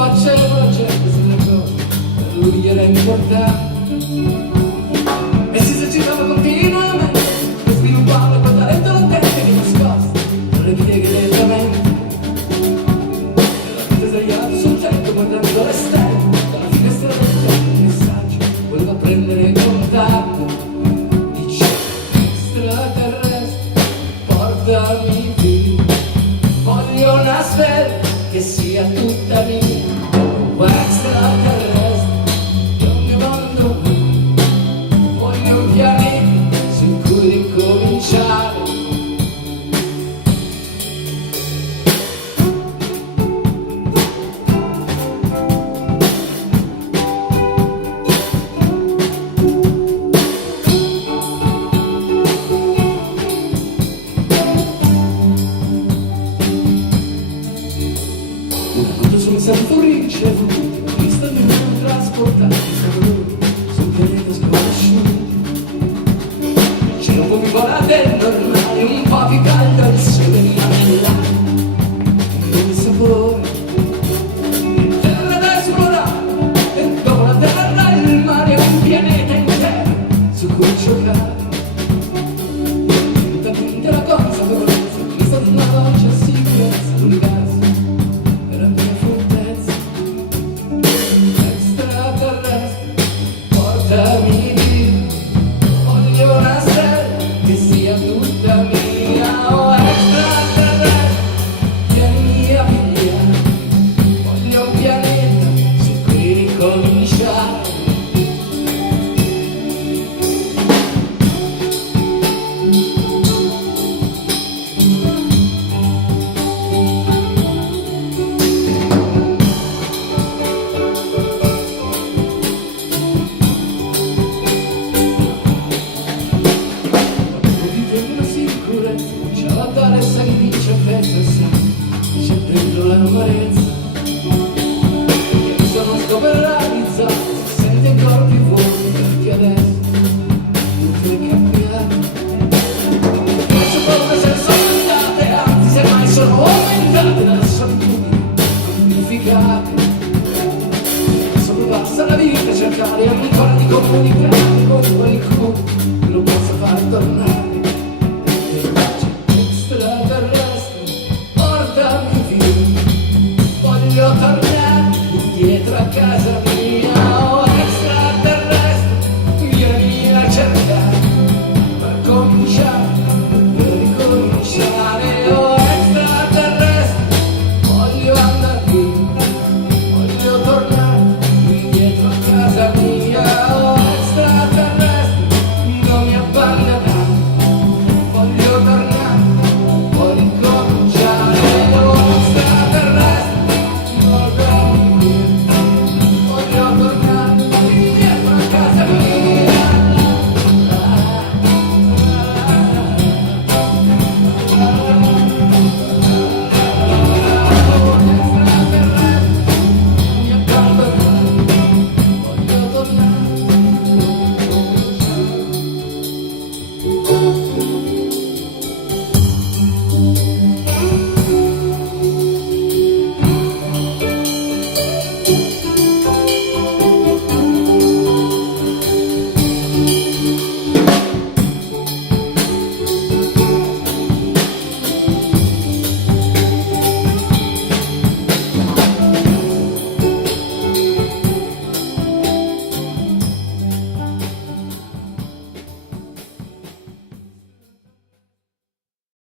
facevo la gente se ne accorge, per lui era importante e si esercitava continuamente per sviluppare quel talento latente di nascosto tra le pieghe della mente. Era sdraiato sul tetto guardando le stelle, dalla finestra del tetto un messaggio voleva prendere contatto. Diceva: extraterrestre, portami via, voglio una sfera che sia tutta mia. Extraterrestre, non mi abbandoni, voglio un pianeta su cui ricominciare. Sono stato ricevuto, mi stanno trasportati sul pianeta sconosciuto. C'è un po' più volate normale, un po' più caldo il sole mi là, un nuovo sapore di terra da esplorare, e dopo la terra il mare è un pianeta intero su cui giocare. Lentamente la consapevolezza mi sta una voce sicurezza, l'universo portami via, voglio una stella che sia tutta mia. Oh, extraterrestre, vieni a via, voglio un pianeta su cui ricominciare. C'è dentro l'amarezza